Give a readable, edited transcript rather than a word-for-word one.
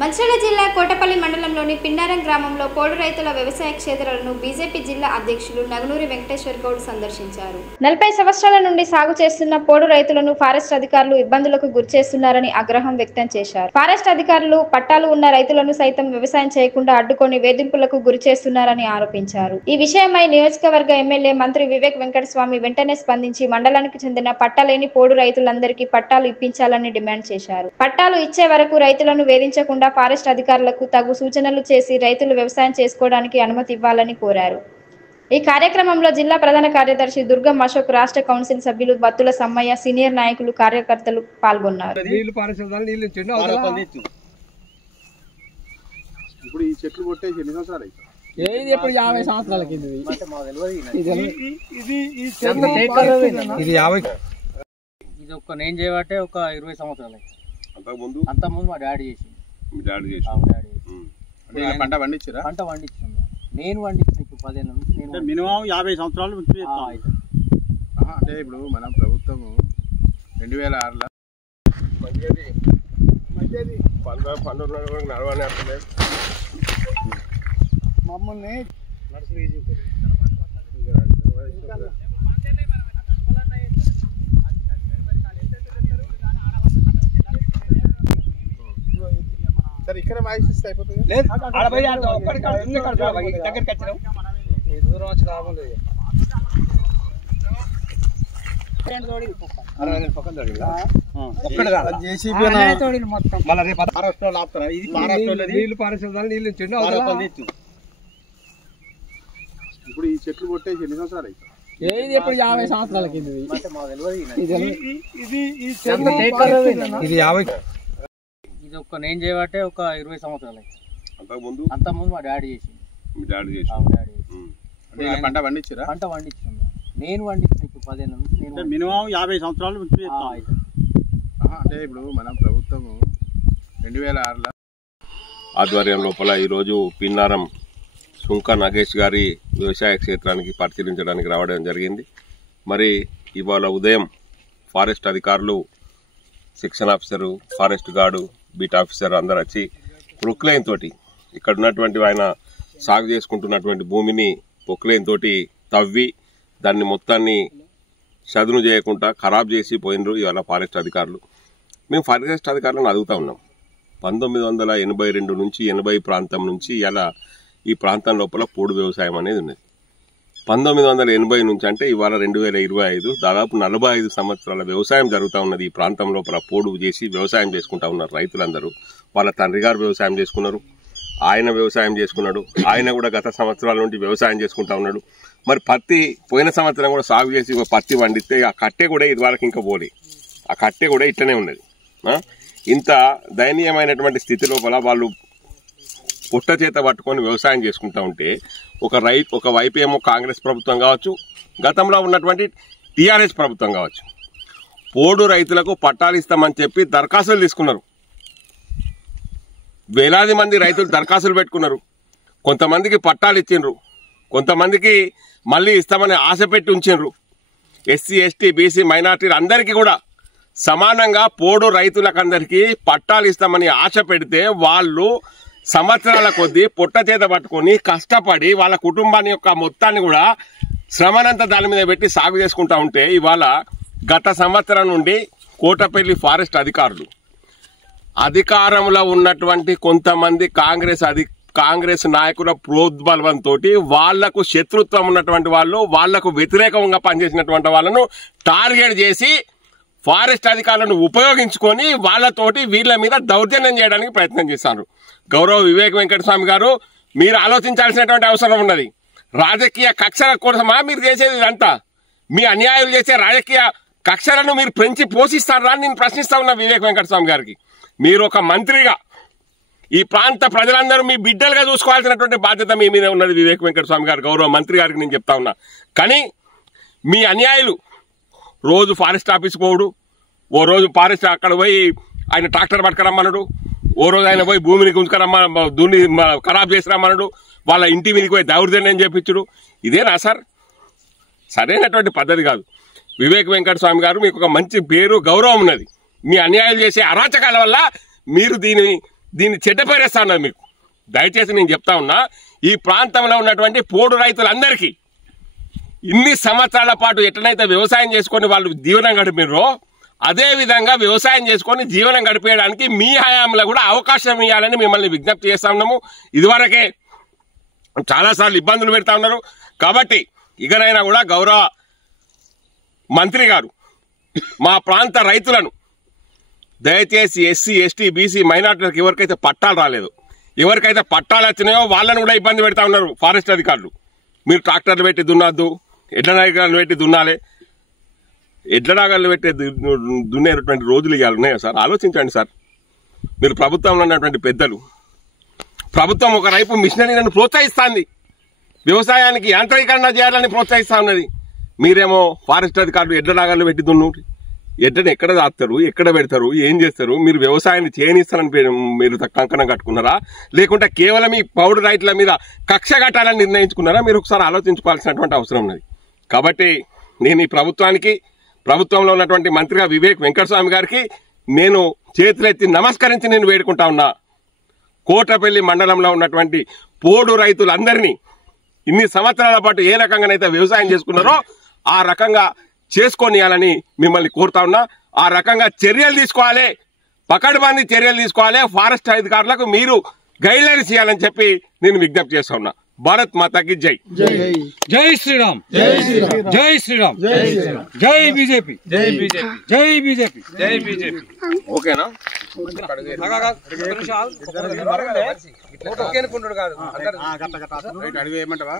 మంచిర్యాల జిల్లా కోటపల్లి మండలంలోని పిన్నారం గ్రామంలో పోడు రైతుల వ్యవసాయ క్షేత్రాలను బీజేపీ జిల్లా అధ్యక్షులు నగనూరి వెంకటేశ్వర్ గౌడ్ సందర్శించారు. 40 సంవత్సరాల నుండి సాగు చేస్తున్న పోడు రైతులను ఫారెస్ట్ అధికారులు ఇబ్బందులకు గురిచేస్తున్నారని ఆగ్రహం వ్యక్తం చేశారు. ఫారెస్ట్ అధికారులు పట్టాలు ఉన్న రైతులను సైతం వ్యవసాయం చేయకుండా అడ్డుకొని వేధింపులకు గురిచేస్తున్నారని ఆరోపించారు. ఈ విషయమై నియోజకవర్గ ఎమ్మెల్యే మంత్రి వివేక్ వెంకటస్వామి వెంటనే స్పందించి మండలానికి చెందిన పట్టాలేని పోడు రైతులందరికీ పట్టాలు ఇప్పించాలని డిమాండ్ చేశారు. పట్టాలు ఇచ్చే వరకు రైతులను వేధించకుండా ఫారెస్ట్ అధికారులకు తగు సూచనలు చేసి రైతులు వ్యవసాయం చేసుకోవడానికి అనుమతి ఇవ్వాలని కోరారు. ఈ కార్యక్రమంలో జిల్లా ప్రధాన కార్యదర్శి దుర్గం అశోక్, రాష్ట్ర కౌన్సిల్ సభ్యులు బత్తుల సమ్మయ్య, సీనియర్ నాయకులు, కార్యకర్తలు పాల్గొన్నారు. ఇప్పుడు ఈ చెట్లు కొట్టేసి ఎన్ని సంవత్సరాలు అయితే? ఇది 50 సంవత్సరాల కింద. ఇది ఒక్క నేను చేయబట్టే ఒక 20 సంవత్సరాలు అయితే. అంతకుముందు మా డాడీ చేసి పంట పండించారా? పంట పండించాను. నేను పండించిన ఇప్పుడు 10 ఏళ్ళ నుంచి. నేను మినిమం 50 సంవత్సరాల నుంచి. అంటే ఇప్పుడు మన ప్రభుత్వము 2006లో మమ్మల్ని సరే ఇక్కడ వాయిస్ ఇస్తే అయిపోతుంది. ఇప్పుడు ఈ చెట్లు కొట్టేసి ఎన్ని సంవత్సరాలు అయితే? ఇది 50 సంవత్సరాల కింద. ఇది ఒక్క నేను చేయబట్టే ఒక 20 సంవత్సరాలు అయితే. అంతకుముందు మా డాడీ చేసి పంట పండించారా? పంట పండించాను. నేను పండించిన ఇప్పుడు 10 ఏళ్ళ నుంచి. నేను మినిమం 50 సంవత్సరాల నుంచి. అంటే ఇప్పుడు మన ప్రభుత్వము 2006లో ఆధ్వర్యం లోపల ఈరోజు పిన్నారం సుంక నాగేష్ గారి వ్యవసాయ క్షేత్రానికి పరిశీలించడానికి రావడం జరిగింది. మరి ఇవాళ ఉదయం ఫారెస్ట్ అధికారులు, section officer, forest guard, beat officer అందరు వచ్చి ప్రొక్లైన్ తోటి ఇక్కడ ఉన్నటువంటి ఆయన సాగు చేసుకుంటున్నటువంటి భూమిని ప్రొక్లైన్ తోటి తవ్వి దాన్ని మొత్తాన్ని చదును చేయకుండా ఖరాబ్ చేసి పోయినరు ఇవాళ ఫారెస్ట్ అధికారులు. మేము ఫారెస్ట్ అధికారులను అడుగుతా ఉన్నాం. 1982 నుంచి 80 ప్రాంతం నుంచి ఇలా ఈ ప్రాంతం లోపల పోడు వ్యవసాయం అనేది ఉన్నది. 1980 నుంచి అంటే ఇవాళ 2025 దాదాపు 45 సంవత్సరాల వ్యవసాయం జరుగుతూ ఉన్నది. ఈ ప్రాంతం లోపల పోడు చేసి వ్యవసాయం చేసుకుంటా ఉన్నారు రైతులందరూ. వాళ్ళ తండ్రి గారు వ్యవసాయం చేసుకున్నారు, ఆయన వ్యవసాయం చేసుకున్నాడు, ఆయన కూడా గత సంవత్సరాల నుండి వ్యవసాయం చేసుకుంటా ఉన్నాడు. మరి పత్తి పోయిన సంవత్సరం కూడా సాగు చేసి పత్తి పండిస్తే ఆ కట్టె కూడా ఇది వరకు ఇంకా పోలే, ఆ కట్టె కూడా ఇట్లనే ఉన్నది. ఇంత దయనీయమైనటువంటి స్థితి లోపల వాళ్ళు పుట్ట చేత పట్టుకొని వ్యవసాయం చేసుకుంటా ఉంటే ఒక వైపు ఏమో కాంగ్రెస్ ప్రభుత్వం కావచ్చు, గతంలో ఉన్నటువంటి టీఆర్ఎస్ ప్రభుత్వం కావచ్చు, పోడు రైతులకు పట్టాలు ఇస్తామని చెప్పి దరఖాస్తులు తీసుకున్నారు. వేలాది మంది రైతులు దరఖాస్తులు పెట్టుకున్నారు. కొంతమందికి పట్టాలు ఇచ్చిండ్రు, కొంతమందికి మళ్ళీ ఇస్తామని ఆశ పెట్టి ఉంచిండ్రు. ఎస్సీ, ఎస్టీ, బీసీ, మైనార్టీలు అందరికీ కూడా సమానంగా పోడు రైతులకందరికీ పట్టాలు ఇస్తామని ఆశ పెడితే వాళ్ళు సంవత్సరాల కొద్దీ పొట్ట చేత పట్టుకొని కష్టపడి వాళ్ళ కుటుంబాన్ని యొక్క మొత్తాన్ని కూడా శ్రమనంతా దాని మీద పెట్టి సాగు చేసుకుంటా ఉంటే ఇవాళ గత సంవత్సరం నుండి కోటపల్లి ఫారెస్ట్ అధికారులు, అధికారంలో ఉన్నటువంటి కొంతమంది కాంగ్రెస్ నాయకుల ప్రోద్బలంతో వాళ్లకు శత్రుత్వం ఉన్నటువంటి వాళ్ళు, వాళ్లకు వ్యతిరేకంగా పనిచేసినటువంటి వాళ్ళను టార్గెట్ చేసి ఫారెస్ట్ అధికారులను ఉపయోగించుకొని వాళ్లతోటి వీళ్ల మీద దౌర్జన్యం చేయడానికి ప్రయత్నం చేశారు. గౌరవ వివేక్ వెంకటస్వామి గారు, మీరు ఆలోచించాల్సినటువంటి అవసరం ఉన్నది. రాజకీయ కక్షల కోసమా మీరు చేసేది ఇదంతా? మీ అన్యాయాలు చేసే రాజకీయ కక్షలను మీరు పెంచి పోషిస్తారా అని నేను ప్రశ్నిస్తా ఉన్నా వివేక్ వెంకటస్వామి గారికి. మీరు ఒక మంత్రిగా ఈ ప్రాంత ప్రజలందరూ మీ బిడ్డలుగా చూసుకోవాల్సినటువంటి బాధ్యత మీ మీద ఉన్నది వివేక్ వెంకటస్వామి గారు. గౌరవ మంత్రి గారికి నేను చెప్తా ఉన్నా. కానీ మీ అన్యాయులు రోజు ఫారెస్ట్ ఆఫీస్కి పోడు, ఓ రోజు ఫారెస్ట్ అక్కడ పోయి ఆయన ట్రాక్టర్ పట్టుకురమ్మన్నాడు, ఓ రోజు ఆయన పోయి భూమిని గుంజుకురమ్మ దున్ని ఖరాబ్ చేసి రమ్మన్నాడు, వాళ్ళ ఇంటి మీదకి పోయి దౌర్జన్యం చేపించుడు. ఇదేనా సార్? సరైనటువంటి పద్ధతి కాదు. వివేక్ వెంకటస్వామి గారు, మీకు ఒక మంచి పేరు, గౌరవం ఉన్నది. మీ అన్యాయాలు చేసే అరాచకాల వల్ల మీరు దీన్ని దీన్ని చెడ్డపేరేస్తా ఉన్నారు మీకు. దయచేసి నేను చెప్తా ఉన్నా, ఈ ప్రాంతంలో ఉన్నటువంటి పోడు రైతులందరికీ ఇన్ని సంవత్సరాల పాటు ఎట్లనైతే వ్యవసాయం చేసుకొని వాళ్ళు జీవనం గడిపారో అదే విధంగా వ్యవసాయం చేసుకొని జీవనం గడిపేయడానికి మీ హయాంలో కూడా అవకాశం ఇవ్వాలని మిమ్మల్ని విజ్ఞప్తి చేస్తా ఉన్నాము. ఇదివరకే చాలాసార్లు ఇబ్బందులు పెడతా ఉన్నారు. కాబట్టి ఇకనైనా కూడా గౌరవ మంత్రి గారు మా ప్రాంత రైతులను దయచేసి ఎస్సీ ఎస్టీ బీసీ మైనార్టీలకు ఎవరికైతే పట్టాలు రాలేదు, ఎవరికైతే పట్టాలు వచ్చినాయో వాళ్ళని కూడా ఇబ్బంది పెడతా ఉన్నారు ఫారెస్ట్ అధికారులు. మీరు ట్రాక్టర్లు పెట్టి దున్నద్దు, ఎడ్ల నాగళ్ళు పెట్టి దున్నాలి. ఎడ్ల నాగళ్ళు పెట్టి దున్నేటువంటి రోజులు ఇవ్వాలి ఉన్నాయా సార్? ఆలోచించండి సార్. మీరు ప్రభుత్వంలో ఉన్నటువంటి పెద్దలు, ప్రభుత్వం ఒకవైపు మిషనరీలను ప్రోత్సహిస్తుంది, వ్యవసాయానికి యాంత్రీకరణ చేయాలని ప్రోత్సహిస్తూ ఉన్నది. మీరేమో ఫారెస్ట్ అధికారులు ఎడ్ల నాగళ్ళు పెట్టి దున్ను, ఎడ్డని ఎక్కడ దాస్తారు, ఎక్కడ పెడతారు, ఏం చేస్తారు? మీరు వ్యవసాయాన్ని చేయనిస్తారని మీరు కంకణం కట్టుకున్నారా, లేకుంటే కేవలం ఈ పౌడు రైతుల మీద కక్ష కట్టాలని నిర్ణయించుకున్నారా? మీరు ఒకసారి ఆలోచించుకోవాల్సినటువంటి అవసరం ఉన్నది. కాబట్టి నేను ఈ ప్రభుత్వానికి, ప్రభుత్వంలో ఉన్నటువంటి మంత్రిగా వివేక్ వెంకటస్వామి గారికి నేను చేతులెత్తి నమస్కరించి నేను వేడుకుంటా ఉన్నా. కోటపల్లి మండలంలో ఉన్నటువంటి పోడు రైతులందరినీ ఇన్ని సంవత్సరాల పాటు ఏ రకంగానైతే వ్యవసాయం చేసుకున్నారో ఆ రకంగా చేసుకోనియాలని మిమ్మల్ని కోరుతా ఉన్నా. ఆ రకంగా చర్యలు తీసుకోవాలి, పకడ్బందీ చర్యలు తీసుకోవాలి. ఫారెస్ట్ అధికారులకు మీరు గైడ్లైన్స్ ఇవ్వాలని చెప్పి నేను విజ్ఞప్తి చేస్తా ఉన్నా. భారత్ మాతాకి జై. జై శ్రీరామ్, జై శ్రీరామ్, జై శ్రీరామ్, జై శ్రీరామ్, జై బీజేపీ, జై బీజేపీ, జై బీజేపీ, జై బీజేపీ. ఓకేనా? అడిగి ఏమంటావా?